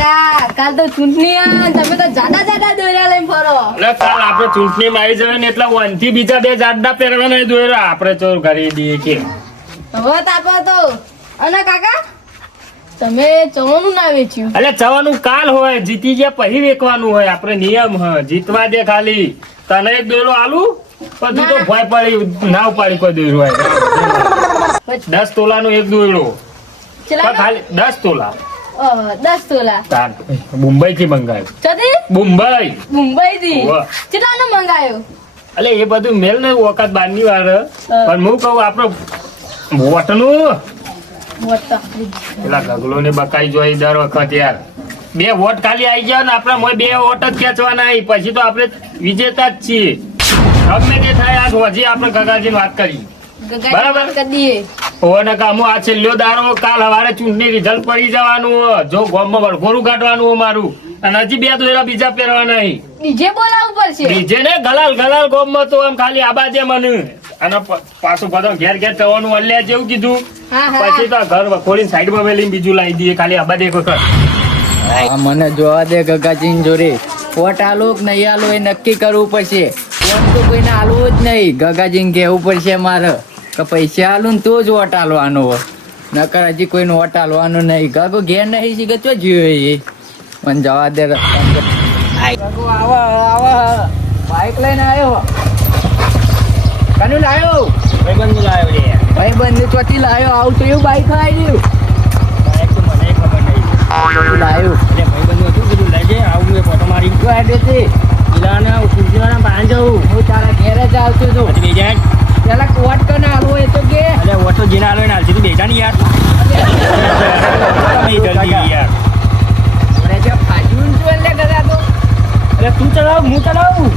કાકા કાલ તો ચૂંટણી તમે તો જાડા દોર્યા લઈને ફરો. એટલે કાલ આપણે ચૂંટણી માં આવી જવાય ને એટલે વનથી બીજા બે જાડા પહેરવાના દોર્યા આપણે તો કરી દઈએ કે હવે તાપો તો. અને કાકા તમે ચવાનું ના વેચ્યું. એટલે જવાનું કાલ હોય, જીતી ગયા પછી વેચવાનું હોય. આપણે નિયમ હ જીતવા દે ખાલી. તને એક દોરો આલું પણ તું તો ભય પડી ના ઉપાડી કોઈ દોરો હોય. 10 તોલાનો એક દોરો ખાલી 10 તોલા. 10 તોલા મુંબઈ થી મંગાવ્યું. ચડી મુંબઈ થી કેટલાનો મંગાયો? એટલે એ બધું મેલ ને વખત બારની વાર પણ હું કહું આપણો વોટનું પેલા ગગલો ને બકાઈ જોઈ દર વખત યાર 2 વોટ ખાલી આવી ગયા ને આપડા મોય 2 વોટ જ ખેંચવાના પછી તો આપણે વિજેતા જ છીએ. ગમે તે થાય આજ હજી આપણે ગગાજી વાત કરી બરાબર કરીએ. ઓને કામો આ છેલ્લો દારો કાલ સવારે ચૂંટણી રિઝલ્ટ પડી જવાનું. જો ગામમાં વળખોરું કાઢવાનું મારું અને હજી 2 દોરા બીજા પહેરવાના. ડીજે બોલાવવું પડશે. ડીજે ને ગલાલ ગામમાં તો આમ ખાલી આબાજે મને અને પાછું બધો ઘેર થવાનું અલ્યા જેવું કીધું. પછી તો ઘર ખોલીને સાઈડ માં મેલીને બીજું લાવી દઈએ ખાલી આબાજે એક વખત. મને જોવા દે ગગાજી જોડે વોટ આલો કે નહીં આલો એ નક્કી કરવું પડશે. વોટ તો કોઈને આલવું જ નહીં. ગગાજીને કહેવું પડશે મારે કે પૈસા આલું ને તો જ વોટ આલવાનો હોય, નકર હજી કોઈને વોટ આલવાનું નહીં. ગગો ઘેર નહીં શીખે તો જોયો એ મને જવા દે. ગગો આવા બાઈક લઈને આવ્યો. કનું લાયો? ભાઈબંધ લાવ્યો રે. ભાઈબંધ ચોથી લાયો. આવું તો એવું બાઈક આવી ગયું. બાઈક તો મને ખબર નહીં લાયો એટલે ભાઈબંધ હતું કીધું લેજે આવું એ ફોટો મારી તો એડ્રેસ છે પેલા ખુરશીવાળા પાંચ જવું. હું તારા ઘેર જ આવતો છું. પછી બે જાય પેલા વોટ કને આલવો એ તો કે એટલે ઓટો જેને આલો એને હાલતી તું બેઠા ને યાર. તમે જલ્દી યાર. મને જે ફાજ્યું છું એટલે કદા તો એટલે તું ચલાવ હું ચલાવું.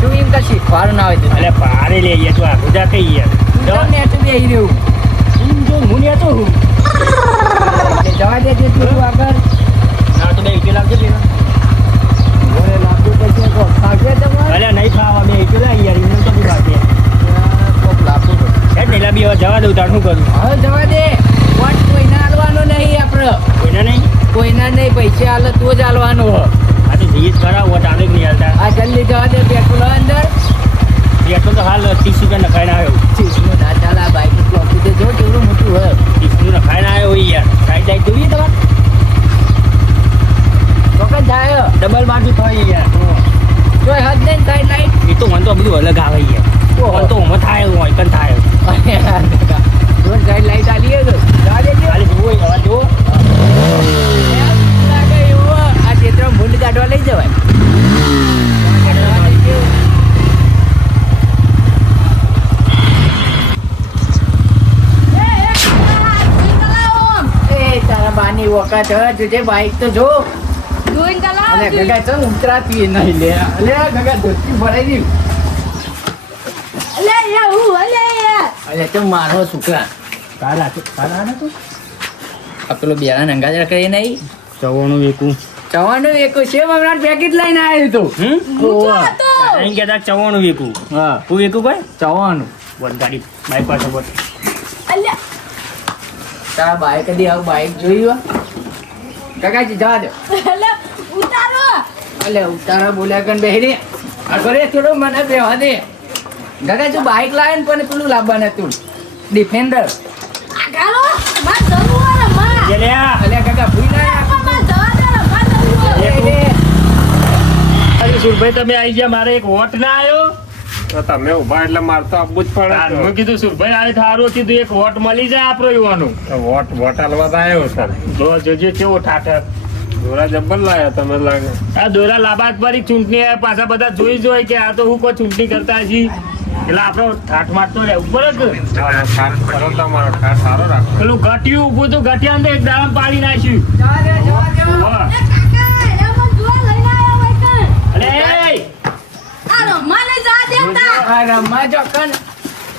તું એમ કે શીખવાડું ના હોય તો એટલે પારે લે યાર તું આ ગુજા કઈ યાર. તું નેટ બેહી રહ્યું. એમ જો હું ને તો હું એટલે જવા દે તું આગળ. ના તો બે ઇકે લાવજે પેલા. ઓરે લાગુ પછી તો ખાગે તમારે અરે નહીં ખાવા બે ઇકે લાવી યાર એમને તો બાકી કોક લાગુ હે નેલા બી હવે જવા દઉં તાર શું કરું. હવે જવા દે. વોટ કોઈને આલવાનો નહીં આપણે. કોઈને નહીં કોઈના નહીં. પૈસા આલે તો જ આલવાનો હો. આ તો જઈએ ખરા વોટ આલે કે નહીં હાલતા. આ જલ્દી જવા દે. પેટ્રોલ અંદર પેટ્રોલ તો હાલ 30 રૂપિયા નખાઈને આવ્યો. ચીજનું ના ચાલ. આ બાઈક પ્લોકી દે જો કેવડું મોટું હોય. 30 નું નખાઈને આવ્યો હોય યાર. સાઈડ સાઈડ જોઈએ તમારે ચોક્કસ જાય ડબલ બાજુ થાય યાર. જો હદ નહીં સાઈડ લાઈટ. એ તો મને તો બધું અલગ આવે યાર. મને તો ઓમાં થાય હોય કન થાય રોડ સાઈડ લાઈટ આલી તો જવા દે. ખાલી જોવો હવે જો લાગે એવું આ ક્ષેત્રમાં ભૂંડ કાઢવા લઈ જવાય. એ તારા બાની વખત જોજે બાઈક તો જો. જોઈને ચલાવો. અલે ગગા ચલ ઉતરાતી નહીં લે. અલે ગગા ધોતી ભરાઈ ગયું. અલે યાર હું અલે યાર. અલે તો મારો છોકરા કાલા તું આ પેલો બિયારા નંગા કરી નહીં. ચવાણું વેકું ચવાનું એક છે હમણાં પેકેટ લઈને આવ્યું તું. ઊંચો હતો. અહીં કહેતા ચવાણું વેકું. હા હું વેકું ભાઈ ચવાનું. વન ગાડી બાઈક પાસે બોલ. અલે તારા બાઈક કદી આવું બાઈક જોયું કાકાજી જવા દો. અલે ઉતારો. અલે ઉતારા બોલ્યા કન બેહરી આ કરે થોડો મને બેહવા દે. કાકા તું બાઈક લાવે ને પણ પેલું લાવવાનું હતું ડિફેન્ડર. ગાલો માર જવું આ રમવા. જે લે આ. અલે કાકા ભૂઈ ના માર જવા દે રમવા જવું. અરે સુરભાઈ તમે આવી ગયા મારે એક વોટ ના આવ્યો. તો તમે ઉભા એટલે મારે તો આપવું જ પડે. મેં કીધું સુરભાઈ આવે સારું કીધું એક વોટ મળી જાય આપણો યુવાનું. તો વોટ આલવા તો આવ્યો સર. જો જોજે કેવો ઠાઠર. દોરા જબ્બર લાયા તમે લાગે. આ દોરા લાબાદ પરી ચૂંટણી આવે પાછા બધા જોઈ જોઈ કે આ તો હું કોઈ ચૂંટણી કરતા છીએ એટલે આપણો ઠાઠ મારતો રહે ઉપર જ. કરો તમારો ઠાઠ સારો રાખો. પેલું ઘટ્યું ઉભું તો ઘટ્યા અંદર એક દાડમ પાડી નાખ્યું. જવા દે. વાહ. કાકા એના મન જોવા લઈને આવ્યો હોય કણ. અરે આ રમવા ને જા દેતા. આ રમવા જો કન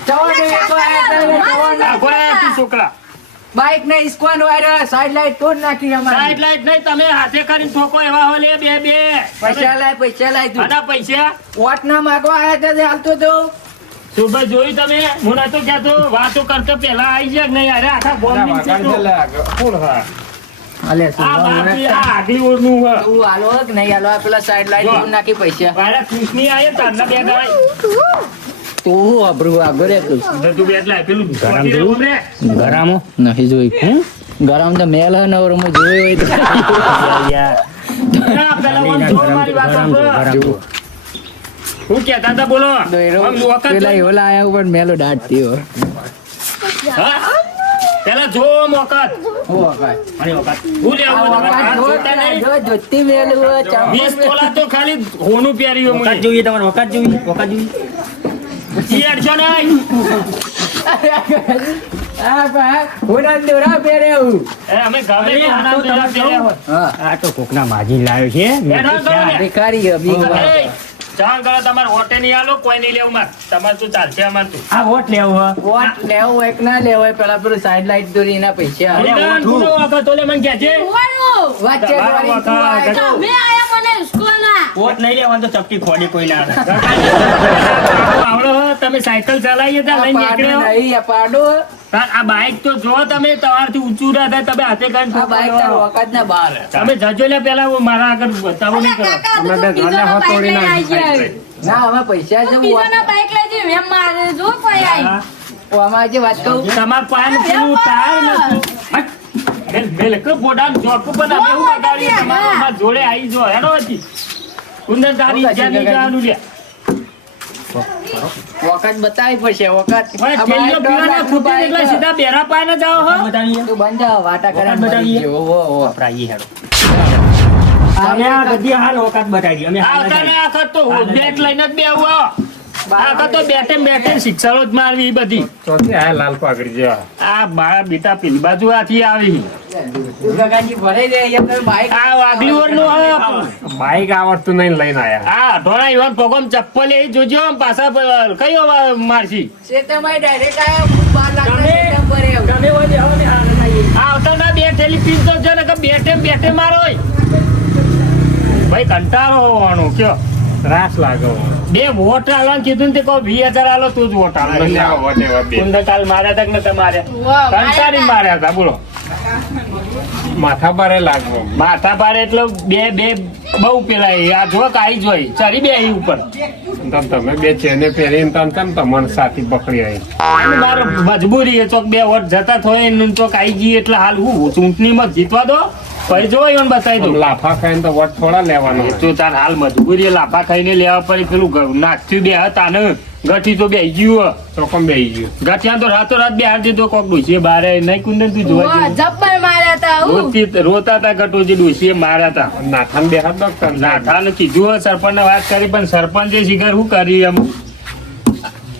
ચવાનું એક વાર આ કોને તું છોકરા બાઈક ને ઇસ્કોન વાયર સાઈડ લાઈટ તોડ નાખી અમારી. સાઈડ લાઈટ નહીં તમે હાથે કરીને ઠોકો એવા હો લે બે પૈસા લાય તું. આના પૈસા વોટ ના માગવા આવ્યા હતા હાલતો તો સુરભાઈ જોયું તમે હું નતો કહેતો વાતો કરતો પેલા આવી જાય નહીં અરે આખા બોમ્બ કોણ હા અલે આ બાકી આ આગલી ઓળનું હ. તું હાલો કે નહીં હાલો? આ પેલા સાઈડ લાઈટ જો. નાખી પૈસા મારા કૃષ્ણી આયે તારના બે ગાય. તું હું આબરૂ આગળ રે તું તો તું બે એટલે પેલું ગરમ જેવું રે. ગરામો નહીં જોઈ ગરમ તો મેલ હે નવરમાં જોઈ હોય તો ના, પેલા ઓમ જો મારી વાત સાંભળો. હું કહેતા હતા બોલો. આમ વખત પેલા એવો લાયા ઉપર મેલો દાટતી હોય હા? પેલા જો આમ વખત. હું વખાય અને વખત. હું લેવું તમારે? આ જોતા નહીં? જો જોતી મેલ હોય ચામ 20 તોલા તો ખાલી હોનું પહેર્યું હોય મને. જોઈએ તમારે વખત જોઈએ ઈ અડશો નહીં. આ પા હોના દોરા પહેરે હું એ અમે ગમે તે હોના પહેર્યા હોય. હા આ તો કોકના માજી લાવ્યો છે બેઠો તો ને. ભિખારી અભી એ, જાણ કરો તમારે હોટે નહીં આલો કોઈ નહીં લેવું માર તમારે તો ચાલશે અમાર તો. આ વોટ લેવો હે. વોટ લેવું હોય કે ના લેવું હોય પેલા પેલું સાઈડ લાઈટ દોરી એના પૈસા અરે, તું તો વખત ઓલે મને કહેજે. ઉવાનું. વચ્ચે દોરી તું આય તો. તમે આયા મને ઉસકોના. વોટ નહીં લેવાનો તો ચપટી ખોડી કોઈ ના આવે. આવડો હો, તમે સાયકલ ચલાવીએ ત્યાં લઈને પાડો નીકળ્યો. નહીં આ પાડો તાર આ બાઈક તો જો તમે તમારથી ઊંચું ના થાય તમે હાથે કરીને આ બાઈક તાર વખત ના બહાર તમે જજો લે પેલા હું મારા આગળ બતાવો અરે નહીં કરો. કાકા તો બીજાનો બાઈક લઈને આઈ જાય. ના હવે પૈસા છે બીજાનો બાઈક લઈ જઈએ એમ મારે જો કોઈ આઈ. આમાં જે વાત કહું તમાર પાન પેલું ટાયર નતું. હટ. મેલ કે બોડામ જોટકું પણ અમે એવું બગાડ્યું તમારા અમારા જોડે આવી જો હેડો હતી કુંદન તારી જાની જવાનું લે. વખત બતાવી પડશે વખત ઓય, આ ઠેલીઓ બાઈક પીવાના ખૂટી એટલે સીધા બેરા પાયને જાઓ હો. બતાવીએ તું બંધ જાઓ વાટા કરે વખત બતાવીએ. વપરાઈએ હેડો અમે આ બધી હાલ વખત બતાવી અમે હાલ આવતા ને આખત તો બેટ લઈને જ બેહવું હો. આખત તો બેઠે ને બેઠે શિક્ષણો જ મારવી ઈ બધી. ચોથી આ લાલ પાઘડી જેવા. આ મારા બેટા પેલી બાજુ આથી આવી. તું કાકાજી ભરાઈ દે અહીંયા તમે બાઈક આ વાગલી ઓરનું હો. બાઈક આવડતું નહીં લઈને આયા. આ ઢોળા ઈવન પગમ ચપ્પલ એ જોજો આમ પાછા કયો મારશી. શેતરમાં ડાયરેક્ટ આયા ખૂબ બાર લાગે શેતમ ભરે એવું. તમે ઓલે હવે ને હાલ લઈએ. આ આવતા ના બે થેલી પીસ દો છે ને કે બેઠે ને બેઠે મારો ભાઈ કંટાળો હોવાનો કયો. ત્રાસ લાગે હવે. બે વોટ આલવાનું કીધું ને તે કહો 20,000 આલો તું જ વોટ આલો. એટલે આ whatever બે. કુંદન કાલ માર્યા તા કે નતા માર્યા? વાહ, કંટાળી માર્યા તા બોલો. માથા ભારે લાગવો. માથા પાડે એટલે બે બહુ પેલા આ જો કાઈ જોઈ ચરી બે અહીં ઉપર. તમે બે ચેને પહેરીને તમ તમને સાથી પકડી આવી. અને મારે મજબૂરી એ ચોક બે વોટ જતા થોય ને ચોક આવી ગઈ એટલે હાલ હું ચૂંટણીમાં જીતવા દો પછી જો એને બતાવી દો. લાફા ખાઈને તો વટ થોડા લેવાનો. તો તાર હાલ મજબૂરી એ લાફા ખાઈને લેવા પડી પેલું નાખ્યું બે હતા ને ગઠી તો બે ગયું ચોકમ બેહી ગયું. ગઠિયા તો રાતો રાત બે હાર દીધો કોક ડોસીએ બારે નહીં કુંદન તું જોવા વાહ, જેવું. જબ્બર માર્યા તા હું. રોતા હતા ગટોજી ડોસીએ માર્યા હતા. નાથાને બે હાથ ડોક્ટર નાથાને કીધું સરપંચ ને વાત કરી પણ સરપંચે શિખર શું કરી એમ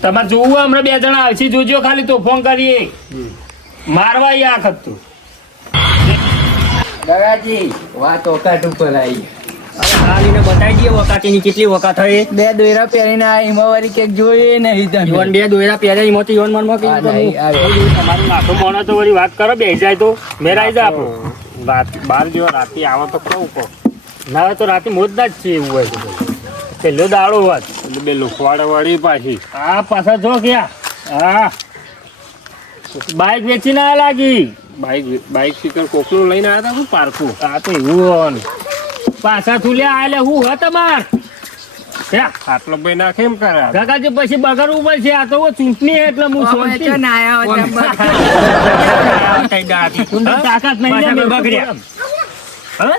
તમારે જોવું હોય હમણાં બે જણા આવશે જોજો ખાલી તોફાન કરીએ મારવા ઈ આખત તું. દાદાજી વાત ઓકાટ ઉપર આવી હાલીને બતાવી દઈએ વખતની કેટલી વખત હોય. બે દોયરા પહેરીને આ હિમાવારી કેક જોઈએ નહીં તમે ઈવન બે દોયરા પહેર્યા એમાંથી ઈવન મનમાં આ કીધું નહીં, આ તમારું નાખો મોણો તો વળી વાત કરો બે જાય તો મેરાઈ જાય આપણું. રાત 12 જેવો રાતે આવો તો કહું કહો ના હોય તો રાતે મોજના જ છે એવું હોય તો પેલો દાડો વાત એટલે બે લુખવાડે વળી પાછી. આ પાછા જો ક્યાં હા બાઈક વેચી ના લાગી. બાઈક સ્પીકર કોકનું લઈને આવ્યા હતા શું પારકું. આ તો એવું હોન પાછા થુલ્યા આલે હું હો તમાર ક્યાં આટલો ભાઈ ના કેમ કરે. કાકાજી પછી બગડવું પડશે આ તો ચૂંટણી છે એટલે હું અમે શાંતિ. ચો ના આયા હોય તેમ બસ. કઈ દાતી. તું તાકાત નહીં ને પાછા મેં બગડ્યા. હા?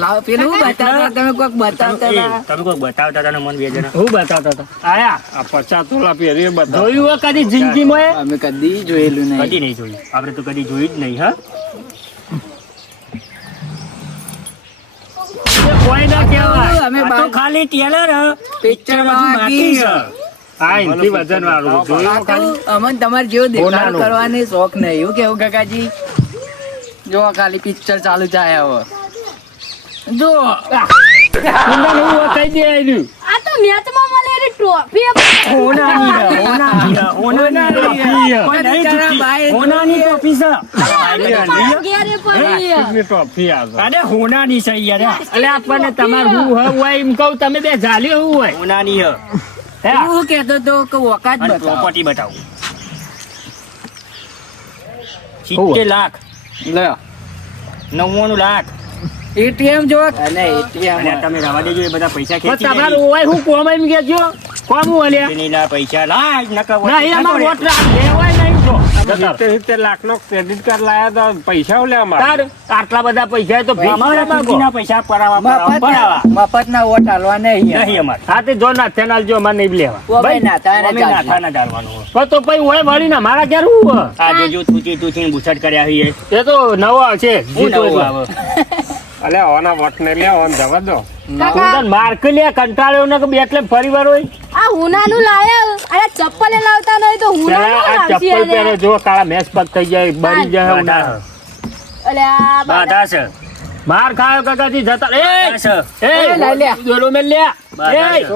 લાવો પેલું બતાવતા તમે કોઈક બતાવતા હતા. તમે કોઈ બતાવતા હતા ને મન બે જણા હું બતાવતો હતો આયા આ 50 તોલા પહેરી બધા. જોયું હોય કદી જિંદગીમાં એ? અમે કદી જોયેલું કદી નહીં નહીં જોયું આપણે તો કદી જોયું જ નહીં હા. એ કોઈ ના કહેવાય અમે આ તો ખાલી ટેલર હ. પિક્ચર માં માટી છે. આ એનથી વજન વાળું જોયું ખાલી અમન તમારે જેવો દેખાડ હોનાનું. કરવાની શોખ નહીં એવું કેવું કાકાજી જો ખાલી પિક્ચર ચાલુ થાય હવે જો કુંદન હું કહી દે આયલું. આ તો મેચમાં મળેલી ટ્રોફી હોનાની હ, હોનાની હ, હોનાની ટોપી હ. પણ નહીં જુઠ્ઠી. હોનાની ટોપી છે. ઘેરે પડી ની ટોપી આવે. અરે હોનાની છે યાર અલે આપણને તમાર હું હોય એમ કહું તમે બે ઝાલ્યો હું હોય હોનાની હ. હે? હું કેતો તો કે વકાત અને બતાવો પ્રોપર્ટી બતાવું 70 લાખ લે 99 લાખ એટીએમ જો અને એટીએમ અને તમે રવા દેજો એ બધા પૈસા પણ ખેંચી તમારું ઓય હું કોમ એમ કેજો કોમ હું અલ્યા લેજો પૈસા લાય નકર ના એ અમાર વોટ લેવાય નહીં જો 70 લાખનો ક્રેડિટ કાર્ડ લાયા તો પૈસા લેવા માંગે. તાર આટલા બધા પૈસા તો ભેગા અમારા માંગો. ચૂંટણીના પૈસા પરાવા મફતના વોટ હાલવા નહીં નહીં અમારે હા તે જો ના તેનાલ જો અમારે નહીં લેવા ઓમે નાતા ને અમે ચાલશે. નાથાના ડાલવાનું હોય. પણ તો પછી ઓય વળી ને મારા ઘેર હું આ જોજો તુચી બુછડ કર્યા છીએ એ તો નવો છે હું જીતો નવું એટલે. આવે અલ્યા ઓના વોટ ને લે ઓન જવા દો. કાકા હું તને માર્ક લે કંટાળ્યો ને કે બે એટલે પરિવાર હોય આ હુનાનું લાયા અરે ચપ્પલ લાવતા નહીં તો હુનાનું પેલા આ લાવશે ચપ્પલ પહેરો અરે. જો કાળા મેસ પગ થઈ જાય બળી જાય બાધા ઉનાળો. અલે આ બાધા છે માર ખાયો કાકાજી જતા બાધા છે એ લઈ લે. દોરો મેલ લે બાધા એ છે.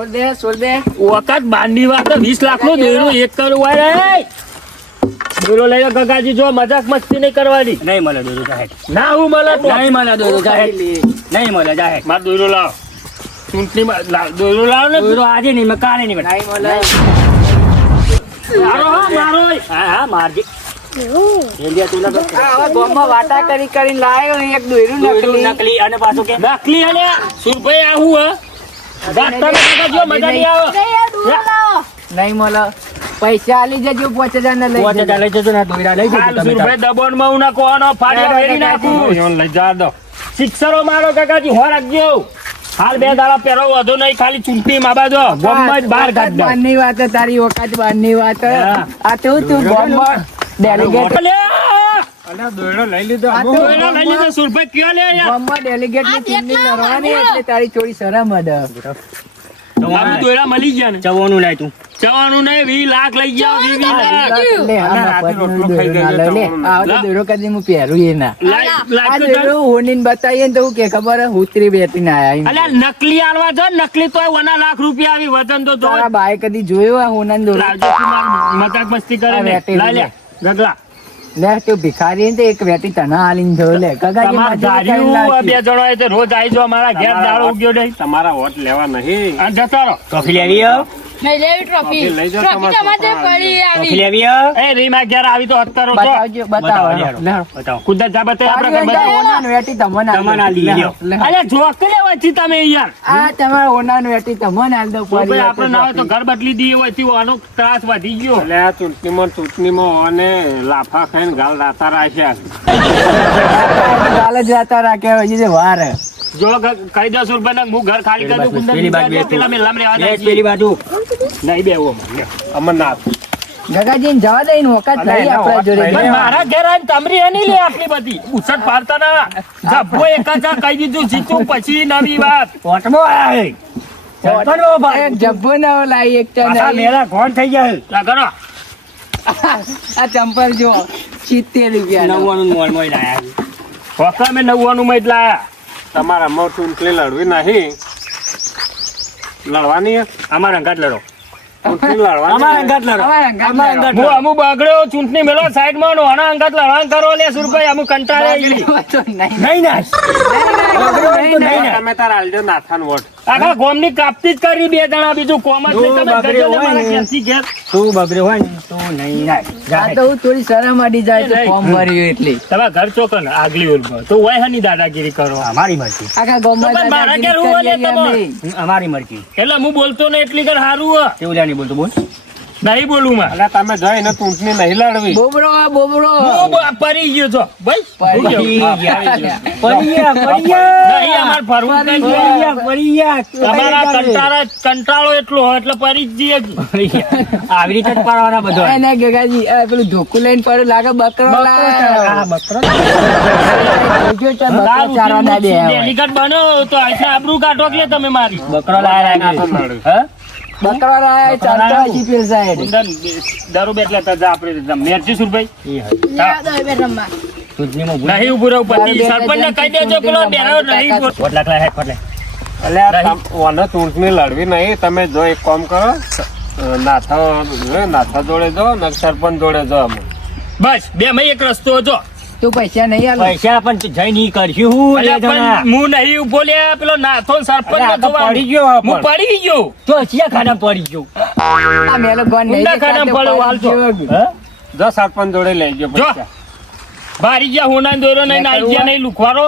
છોડ દે વખત બાંધની વાત 20 લાખ નો દોરો એક કરું વાય રે દોરો લઈ લો કાકાજી જો મજાક મસ્તી નહીં કરવાની નહીં મળે દોરો જાહેર ના હું મળે તો નહીં મળે દોરો જાહેર નહીં મળે જાહેર માર દોરો લાવ ચૂંટણીમાં દોરો લાવ ને દોરો આજે નહીં મેં કાલે નહીં નહીં મળે. મારો હા મારો હા હા મારજી એલિયા તું લગો આ હવે ગામમાં વાટા કરી કરીને લાયો એક દોયરું દોરો નકલી નકલી અને પાછું કે નકલી હલે સુરભાઈ આ હું હ દાસ્તા કાકાજી મજા નહીં આવે નહીં, આ દૂર લાવો. નહીં મળે પૈસા આલી જજો 5000 ને લઈ પોતે જજો. લઈ જજો ને દોરા લઈ જજો હાલ તમે સુરભાઈ દબોનમાં હું નાખો આનો ફાડ્યા વેરી નાખું ઓન લઈ જવા દો. શિક્ષરો મારો કાકાજી હો રાખજો હાલ 2 દાડા પહેરો વધુ નહીં ખાલી ચૂંટણી માં બાજો ગોમમાં જ બહાર કાઢ દો બહારની વાત છે, તારી વખત બહારની વાત છે. હા. આ તું ગામમાં ડેલિગેટ અલ્યા દોયડો લઈ લીધો. આ તો દોયડો લઈ લીધો સુરભાઈ કયો લે યાર ગામમાં ડેલિગેટ ની ચૂંટણી લડવાની એટલે તારી થોડી શરમ અડે. આપણે દોયડા મળી ગયા ને ચવાનું લાય તું જવાનું નહીં 20 લાખ લઈ ગયા 20 લાખ લે, આ મફતનું દોયરું ના લે, લે. આ તો દોયરો કદી હું પહેરું એ ના. આ લાખ તો દોયરો હોનીને બતાવીએ ને તો હું કે ખબર હે, હુતરી બેઠીને આયા. અલ્યા નકલી આલવા જો નકલી તોય 1 લાખ રૂપિયા આવી વજન તો જો તારા બાએ કદી જોયો આ હોનાનો દોરો? લાવજો તું માર મજાક મસ્તી કરે આ ને વેટી લા લે ગગલા લે તું ભિખારી ને તો એક વેટી તને હાલીને જો લે. કાકાજી તમાર મજા કરીને ધાર્યું આ લાવજો. બે જણો એ તો રોજ આવી જો મારા ઘેર દાડો ઉગ્યો નહીં તમારા વોટ લેવા નહીં. આ જતા રહો કોફી લેવી હો? નહીં લેવી ટ્રોફી ટ્રોફી લઈ જાઓ, ટ્રોફી તમારે તમારે પડી કોફી આવી લેવી હો? એ રીમા ઘેર આવી તો હત કરો છો બતાવજો, બતાવો. બતાવો, લે. બતાવો કુદરત જા બતાય આપણે પાડ્યું ઘર એટલે બતાવો. હોનાનો વેટી તમને હાલ દઉં. તમને હાલી લ્યો. લે. અલ્યા જોક લેવાથી તમે યાર આ તમારા હોનાનો વેટી તમને હાલ દઉં. ભાઈ આપણે ના હોય તો ઘર બદલી દઈએ હોય થી આનો ત્રાસ વધી ગયો અલ્યા ચૂંટણીમાં ઓને લાફા ખાઈને ગાલ દાતા રાખ્યા. ગાલ જ જાતા રાખે હજી તો વાર હે. જો કહી દો સુરભાઈ હું ઘર ખાલી કરી દઉં પેલી બાજુ બેસ તું. પેલા મેલામ રેવા બેસ દે પેલી બાજુ નહીં બેવો અમરનાથ ગગાજીને જવા દે ને વખત અલા, નહીં એના આપણા વખત જોડે. નહીં. પણ મારા ઘેર આવીને તમરી એની લે આટલી બધી ઉછટ પાડતા ના જબ્બો એક જ કહી દીધું જીતું પછી નવી વાત કોટમો આયા હે કોટમો ભાઈ એક જબ્બો ના લાવી એક ટન પાછા આવી. મેલા કોણ થઈ જાય આ કરો આ ચંપલ જો 70 રૂપિયા 99 મોલ મોલ આયા વખત મેં 99 માં જ લાયા તમારા મોં ચૂંટણી લડવી નહીં. લડવાની હે? અમારા અંગાત લડો ચૂંટણી લડવાની અમારા હે? અંગાત લડો અમારા અંગાત અમારા લડો. અંગાત હું લડો અમુ બગડ્યો ચૂંટણી મેલો સાઈડ માં આના અંગત લડવાન કરો લે સુરભાઈ અમુ કંટાળે આવી. તો નહીં. નહીં ના નહીં, નહીં. તમે તાર આલજો નાથાનો વોટ. આખા ગોમની કાપતી જ કરી બે જણા બીજું કોમ જ નહીં. તમે બગડ્યો ગજો ને હોય મારા ને. ઘેરથી ઘેર. તું બગડ્યો હોય ને તો નહીં ના આ જાહેર. તો હું થોડી શરમ અડી જાય તો નહીં. ફોર્મ ભર્યું એટલે તમારા ઘર ચોકન આગલી ઓલમાં તો વય હની દાદાગીરી કરો અમારી મરજી આખા ગામમાં તો પણ મારા ઘેર હું દાદાગીરી બોલે કરીએ તમે? અમે. અમારી મરજી એટલે હું બોલતો ને એટલી કર હારું હ. તેવું નહીં બોલતો બોલ નહીં બોલું માં અલ્યા તમે જઈને ચૂંટણી નહીં લડવી. બોબડો આ બોબડો હું પરી ગયો છો ભાઈ પડી હું ગયા. ગયો. પડી ગયા નહીં અમાર ફરવું જ નહીં જોઈએ. પડી ગયા તમારા કંટાળો એટલો હોય એટલે પરી જ જઈએ જ. આવી રીતે જ પાડવાના બધો એને ગગાજી આ પેલું ધોકું લઈને પડ્યું લાગે બકરો લાગે. બકરો જોજો ચાલ બકરો દારૂ ચારવા ના દે હવે. ડેલિકેટ બનો તો અહીંથી આબરૂ કાઢો કે તમે મારી બકરો લાયા નાથાનો લડવી. બકરો લાગે ચાલતો હજી પેલ સાઈડ. ઉંદર દારૂ બેટલે તો જા આપણે મેરજી સુરભાઈ લેવા દો બે રમવા ચૂંટણીમાં નહીં ઉભું રહું પછી સરપંચ ને કહી દેજો પેલો બેરો નહીં બોલ. વોટ લાખ હે ફોટલે અલ્યા ઓને ચૂંટણી લડવી નહીં. તમે જો એક કામ કરો, નાથા જોડે જો ને સરપંચ જોડે જો. અમે બસ બે માં એક રસ્તો જો તું પૈસા નહીં આલે. પૈસા પણ તું જઈ નહીં કરશું હું અલ્યા લે જણા પણ હું નહીં ઉભો લે પેલો નાથો સરપંચ અરે આ તો જોવા. પડી ગયો હું પડી ગયો તો હસિયા ખાના પડી ગયો આ મેલો ગોન નહીં ઊંડા દેખાતો, ખાડામાં પડ્યો હાલ તો. પડી ગયો. હે જો સરપંચ જોડે લઈ ગયો જો. પૈસા. ભારી ગયા હોના દોરો નહીં આઈ ગયા નહીં લુખવારો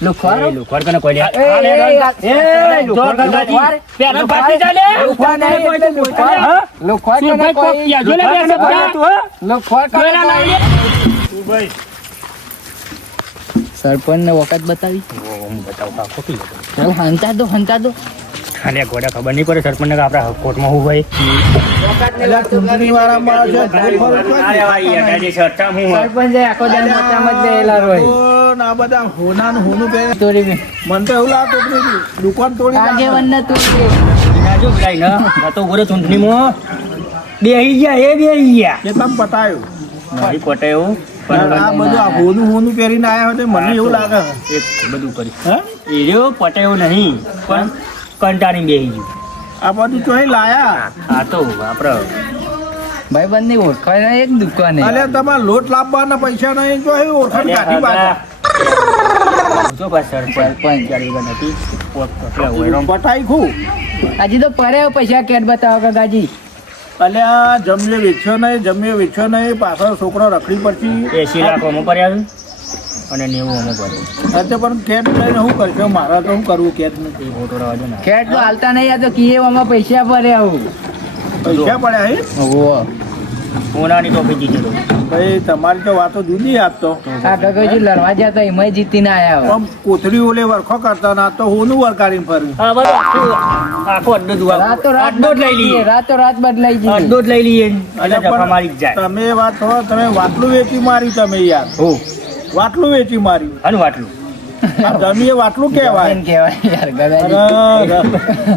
લુખવારો લુખવાર કને કોઈ લે લુખવાર પેલા પાટી ચાલે લુખવાર નહીં કોઈ તો લુખવાર લુખવાર શું ભાઈ કોક યાજો લે બેસે લુખવાર જોઈલા લાવી તું ભાઈ સરપંચ ને વખત બતાવી હું બતાવું કા ખોટી ચાલ હંતા દો ખાલી ગોડા ખબર નહીં પડે સરપંચ ને આપડા કોર્ટમાં હું ભાઈ સરપંચ આખો દાન મોચામાં જ બેહેલા રોય આ બધા હોનાનું હોનું પહેરે તોડી મને તો એવું લાગતું કે દુકાન તોડી નાખે. આગેવન ને તોડી ચૂંટણીમાં બેહી ગયા એ બેહી ગયા એ તમે પતાયું મારી પટેવું આ બધું આ હોનું પહેરીને આયા હોય તો મને એવું લાગે એક બધું કરી હે એ રહ્યો પટેવું નહીં પણ કંટાળી બેહી ગયું આ બધું ચોહી લાયા આ તો આપડે ભાઈ બંધ ની ઓળખાય એક દુકાને અલે તમારે લોટ લાવવાના પૈસા નહીં ચોહી ઓળખાણ કાઢી પાછા જો બસ સરપંચ પટાઈ ખું હજી તો પરે પૈસા કેટ બતાવો કાકાજી અલે આ જમ્યો વેચ્યો નહીં પાછળ છોકરો રખડી પડતી 80 લાખ અમો પડ્યા અને 90 અમો પડ્યા અત્યારે પણ કેટ લઈને શું કરશો મારા તો શું કરવું કેટ નથી ફોટો રવા દો ને કેટ તો હાલતા નહીં આ તો કિયેવામાં પૈસા ભરે આવું પૈસા પડ્યા હે સોનાની ટોપી જીતેલો ભાઈ તમારી તો વાતો જુદી આજ તો આ કાકાજી લડવા જતા એમાં જીતીને આયા હોય આમ કોથળી ઓલે વરખો કરતા ના તો હોનું વરકારીને ફર્યું હા બસ આખો અડ્ડો જ રાતો રાત અડ્ડો જ લઈ લઈએ રાતો રાત બદલાઈ જઈ અડ્ડો જ લઈ લઈએ અલે એટલે જફા મારી જ જાય તમે વાત હો તમે વાટલું વેચી મારી તમે યાર હો વાટલું વેચી મારી આનું વાટલું આ જમીએ વાટલું કહેવાય એમ કહેવાય યાર ગાગાજી અરે,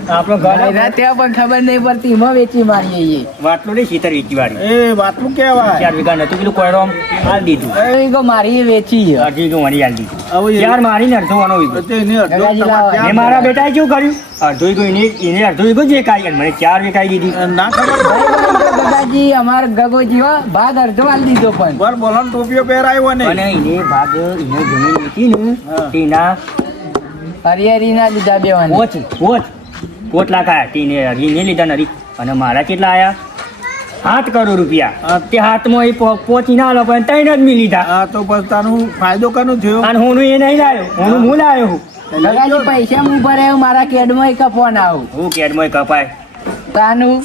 આપણો ઘર ત્યાં પણ ખબર નહીં પડતી એમાં વેચી મારીએ વાટલું નહીં શીતર વીકી વાળી એ વાટલું કહેવાય 4 વીઘા નતું પેલું કોયડો આમ હાલ દીધું એ ગો મારી વેચી અડધી વીઘું મને હાલ દીધું હવે એ- ચાર મારીને અડધો વાનો વીઘો તો એને અડધો ગગાજી તમારે લાવો. ક્યાં મેં મારા બેટાએ કેવું કર્યું અડધો વીઘો એને અડધો વીઘો જે કાઢી મને 4 વીઘાઈ દીધી ના ખબર દાદાજી અમાર ગગોજી હો ભાગ અડધો આલ દીધો પણ બર બોલન ટોપીઓ પહેરાયો ને અને એને ભાગ એને જમીન લીધી ને હા. તેના હરિહરી ના દીધા બેવાને પોચ લાખ આયા તેને હરીને લીધા નરી અને મારા કેટલા આયા 7 કરોડ રૂપિયા હા. તે હાથમાં એ પોચી ના લો પણ 3 જ મી લીધા હા તો બસ તારું ફાયદો કનું થયો અને હું એ નહીં લાવ્યો હું હું લાવ્યો હું ગગાજી પૈસા હું ભરાયો મારા કેડમાં કપવાના આવું હું કેડમાં કપાય તાનું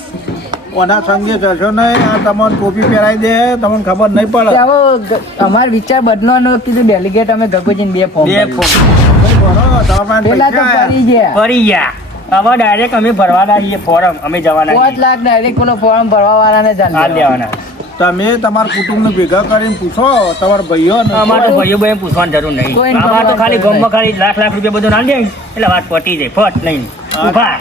ઓના સંગે જશો નહીં આ તમારે ટોપી પહેરાઈ દે તમને ખબર નહીં પડે આવો અમાર વિચાર બદલવાનો કીધું ડેલિગેટ અમે ગગોજીને 2 ફોર્મ બે ફોર્મ બરોબર, તમારા પાસે પેલા તો પૈસા ફરી ગયા ફરી ગયા હવે ડાયરેક્ટ અમે ભરવાના છીએ ફોરમ અમે જવાના 5 છીએ લાખ ડાયરેક્ટ પેલો ફોર્મ ભરવા વાળાને હાલ ચાલ દેવાના તમે તમારા કુટુંબને ભેગા કરીને પૂછો તમારા ભાઈઓ અમારે તો ભાઈઓ બહેન પૂછવાની જરૂર નહીં કોઈને આમાં તો ખાલી ભરવાની ગમમાં ખાલી લાખ રૂપિયા બધું ના દે એટલે વાત પટી જાય ફટ નહીં ઉભા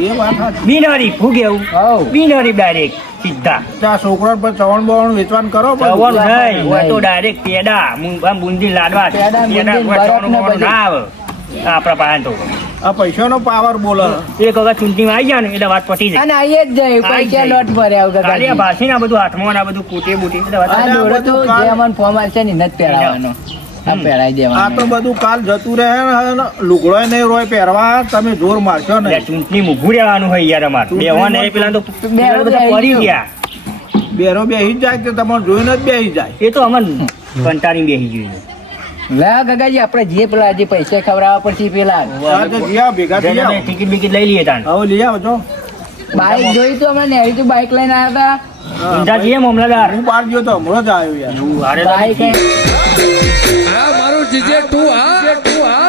એ વાત સાચી. બિનહરી ફૂગેવું હવ બિનહરી ડાયરેક્ટ સીધા ત્યાં છોકરા પર ચવણ બવણ વેચવાનું કરો પણ. જવાનું નહીં હોય તો નહીં. ડાયરેક્ટ પેડા આમ બુંદી લાડવા પેડા, બુંદી, કોઈ બરફ જવાનું ને બવાનું બધું. ના આવે આપણા પાસે તો આ પૈસાનો પાવર બોલે એક વખત ચૂંટણીમાં આવી જાય ને એટલે વાત પટી જાય અને આઈએ જ જાય આઈ પૈસા જાય. લોટ ભર્યા ખાલી આ ગગાજી ભાષી આ બધું હાથમાં ને આ બધું કૂટે બૂટે એટલે વાત આ અને આ દોરો તો બધું કાલ- જે અમને ફોર્મ આવશે ને એને જ પહેરાવાનો આ પહેરાઈ આ તો દેવાનો બધું કાલ જતું રહે ને લુગડો નહીં રોય પહેરવા તમે જોર મારશો એટલે નહીં ચૂંટણી ઊભું રહેવાનું હોય યાર અમારે બેવા નહીં પેલા તો પેલા બધા પડી ગયા બેરો બેસી જ જાય કે તમારે જોઈને જ બેસી જાય એ તો અમન કંટાળી બેસી જોઈએ લે ગગાજી આપણે જે પેલા જે પૈસા ખવડાવવા પડશે પેલા આ તો જીયા ભેગા થઈ આવો. ટિકિટ બિકિટ લઈ લઈએ તાન હવે લઈ આવો છો બાઈક જોઈ તો હમણાં નેરી તો બાઈક લઈને આવ્યા હા, ઊંધા છીએ મામલતદાર હું બહાર ગયો તો હમણાં જ આવ્યો યાર એવું હારે હતા બાઈક તો મારું જીજે તું હા